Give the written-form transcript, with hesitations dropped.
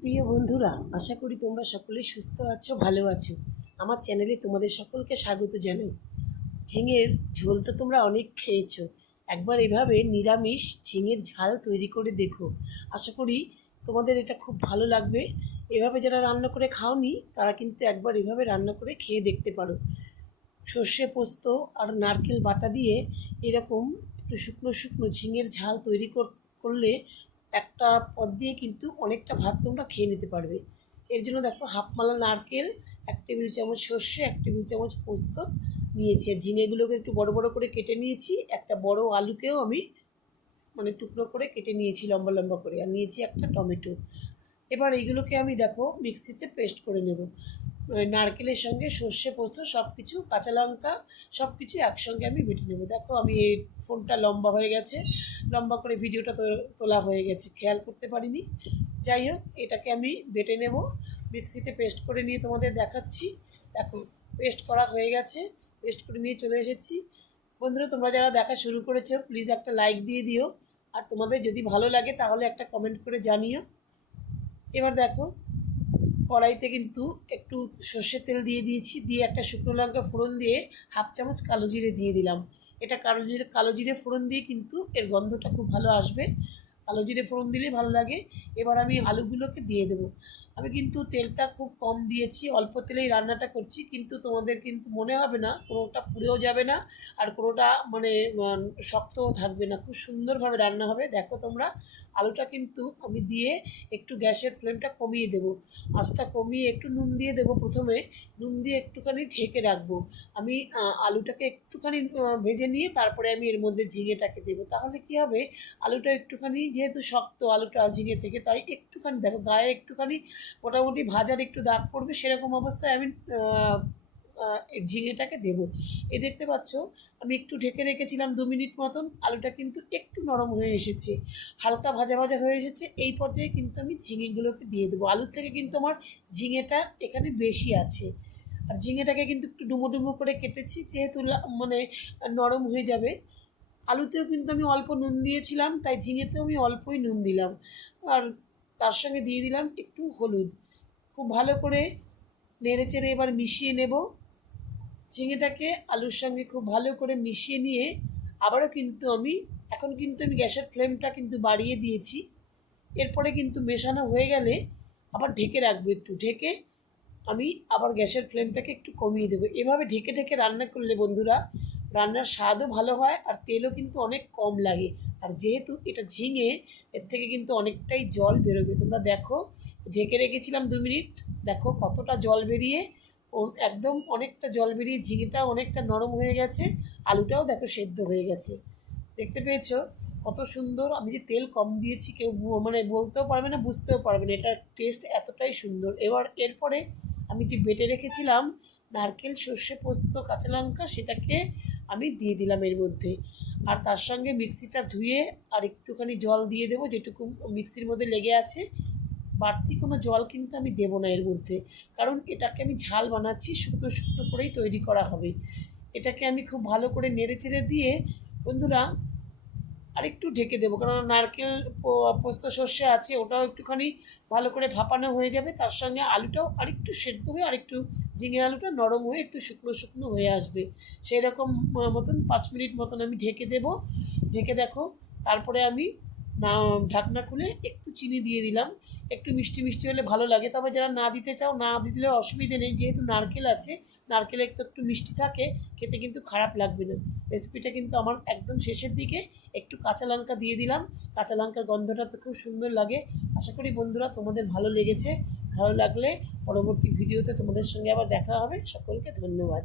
প্রিয় বন্ধুরা, আশা করি তোমরা সকলেই সুস্থ আছো, ভালো আছো। আমার চ্যানেলে তোমাদের সকলকে স্বাগত জানাই। ঝিঙের ঝোল তো তোমরা অনেক খেয়েছো। একবার এভাবে নিরামিষ ঝিঙের ঝাল তৈরি করে দেখো। আশা করি তোমাদের এটা খুব ভালো লাগবে। এভাবে যারা রান্না করে খাওনি তারা কিন্তু একবার এভাবে রান্না করে খেয়ে দেখতে পারো। সর্ষে পোস্ত আর নারকেল বাটা দিয়ে এরকম একটু শুকনো শুকনো ঝিঙের ঝাল তৈরি করলে একটা পদ দিয়ে কিন্তু অনেকটা ভাত তোমরা খেয়ে নিতে পারবে। এর জন্য দেখো হাফমালা নারকেল, 1 টেবিল চামচ সর্ষে, 1 টেবিল চামচ পোস্ত নিয়েছি। আর ঝিঙেগুলোকে একটু বড় বড় করে কেটে নিয়েছি। একটা বড় আলুকেও আমি টুকরো করে কেটে নিয়েছি লম্বা লম্বা করে। আর নিয়েছি একটা টমেটো। এবার এইগুলোকে আমি দেখো মিক্সিতে পেস্ট করে নেব। নারকেলের সঙ্গে সর্ষে পোস্ত সব কিছু, কাঁচা লঙ্কা সব কিছু একসঙ্গে আমি বেটে নেব। দেখো আমি এই ফোনটা লম্বা হয়ে গেছে, লম্বা করে ভিডিওটা তোলা হয়ে গেছে, খেয়াল করতে পারিনি। যাই হোক, এটাকে আমি বেটে নেব, মিক্সিতে পেস্ট করে নিয়ে তোমাদের দেখাচ্ছি। দেখো পেস্ট করা হয়ে গেছে, পেস্ট করে নিয়ে চলে এসেছি। বন্ধুরা, তোমরা যারা দেখা শুরু করেছো প্লিজ একটা লাইক দিয়ে দিও। আর তোমাদের যদি ভালো লাগে তাহলে একটা কমেন্ট করে জানিও। এবার দেখো কড়াইতে কিন্তু একটু সর্ষের তেল দিয়ে দিয়েছি, দিয়ে একটা শুকনো লঙ্কা ফোড়ন দিয়ে 1/2 চামচ কালো জিরে দিয়ে দিলাম। এটা কালো জিরে ফোড়ন দিয়ে কিন্তু এর গন্ধটা খুব ভালো আসবে। কালো জিরে ফোড়ন দিলেই ভালো লাগে। এবার আমি আলুগুলোকে দিয়ে দেবো। আমি কিন্তু তেলটা খুব কম দিয়েছি, অল্প তেলেই রান্নাটা করছি, কিন্তু তোমাদের কিন্তু মনে হবে না, কোনোটা পুড়েও যাবে না আর কোনোটা শক্তও থাকবে না, খুব সুন্দরভাবে রান্না হবে। দেখো তোমরা, আলুটা কিন্তু আমি দিয়ে একটু গ্যাসের ফ্লেমটা কমিয়ে দেবো। আঁচটা কমিয়ে একটু নুন দিয়ে দেবো। প্রথমে নুন দিয়ে একটুখানি ঢেকে রাখবো। আমি আলুটাকে একটুখানি ভেজে নিয়ে তারপরে আমি এর মধ্যে ঝিঙেটাকে দেবো। তাহলে কি হবে, আলুটা একটুখানি যেহেতু শক্ত আলুটা ঝিঙে থেকে, তাই একটুখানি দেখো গায়ে একটুখানি মোটামুটি ভাজার একটু দাগ পড়বে, সেরকম অবস্থায় আমি ঝিঙেটাকে দেবো। দেখতে পাচ্ছ আমি একটু ঢেকে রেখেছিলাম 2 মিনিট মতন, আলুটা কিন্তু একটু নরম হয়ে এসেছে, হালকা ভাজা ভাজা হয়ে এসেছে। এই পর্যায়ে কিন্তু আমি ঝিঙেগুলোকে দিয়ে দেবো। আলুর থেকে কিন্তু আমার ঝিঙেটা এখানে বেশি আছে। আর ঝিঙেটাকে কিন্তু একটু ডুমো ডুমো করে কেটেছি, যেহেতু নরম হয়ে যাবে। আলুতেও কিন্তু আমি অল্প নুন দিয়েছিলাম, তাই ঝিঙেতেও আমি অল্পই নুন দিলাম। আর তার সঙ্গে দিয়ে দিলাম একটু হলুদ। খুব ভালো করে নেড়ে চেড়ে এবার মিশিয়ে নেব। ঝিঙেটাকে আলুর সঙ্গে খুব ভালো করে মিশিয়ে নিয়ে আবারও কিন্তু এখন কিন্তু আমি গ্যাসের ফ্লেমটা কিন্তু বাড়িয়ে দিয়েছি। এরপরে কিন্তু মেশানো হয়ে গেলে আবার ঢেকে রাখবো। একটু ঢেকে আমি আবার গ্যাসের ফ্লেমটাকে একটু কমিয়ে দেবো। এভাবে ঢেকে ঢেকে রান্না করলে বন্ধুরা, রান্নার স্বাদও ভালো হয় আর তেলও কিন্তু অনেক কম লাগে। আর যেহেতু এটা ঝিঙে, এর থেকে কিন্তু অনেকটাই জল বেরোবে। তোমরা দেখো, ঢেকে রেখেছিলাম 2 মিনিট, দেখো কতটা জল বেরিয়ে, একদম অনেকটা জল বেরিয়ে ঝিঙেটাও অনেকটা নরম হয়ে গেছে, আলুটাও দেখো সেদ্ধ হয়ে গেছে। দেখতে পেয়েছো কত সুন্দর। আমি যে তেল কম দিয়েছি কেউ বলতেও পারবে না, বুঝতেও পারবে না, এটার টেস্ট এতটাই সুন্দর। এরপরে আমি যে বেটে রেখেছিলাম নারকেল, সর্ষে পোস্ত, কাঁচা লঙ্কা, সেটাকে আমি দিয়ে দিলাম এর মধ্যে। আর তার সঙ্গে মিক্সিটা ধুয়ে আর একটুখানি জল দিয়ে দেবো, যেটুকু মিক্সির মধ্যে লেগে আছে। বাড়তি কোনো জল কিন্তু আমি দেবো না এর মধ্যে, কারণ এটাকে আমি ঝাল বানাচ্ছি, শুকনো শুকনো করেই তৈরি করা হবে। এটাকে আমি খুব ভালো করে নেড়ে চেড়ে দিয়ে বন্ধুরা আরেকটু ঢেকে দেবো, কারণ নারকেল পোস্ত সর্ষে আছে, ওটাও একটুখানি ভালো করে ভাপানো হয়ে যাবে। তার সঙ্গে আলুটাও আরেকটু সেদ্ধ হয়ে, আরেকটু ঝিঙে আলুটা নরম হয়ে একটু শুকনো শুকনো হয়ে আসবে। সেই রকম মতন 5 মিনিট মতন আমি ঢেকে দেবো। ঢেকে দেখো, তারপরে আমি ঢাকনা খুলে একটু চিনি দিয়ে দিলাম। একটু মিষ্টি মিষ্টি হলে ভালো লাগে, তবে যারা না দিতে চাও না দিলে অসুবিধে নেই, যেহেতু নারকেল আছে, নারকেলে একটু মিষ্টি থাকে, খেতে কিন্তু খারাপ লাগবে না। রেসিপিটা কিন্তু আমার একদম শেষের দিকে একটু কাঁচা লঙ্কা দিয়ে দিলাম। কাঁচা লঙ্কার গন্ধটা তো খুব সুন্দর লাগে। আশা করি বন্ধুরা তোমাদের ভালো লেগেছে। ভালো লাগলে পরবর্তী ভিডিওতে তোমাদের সঙ্গে আবার দেখা হবে। সকলকে ধন্যবাদ।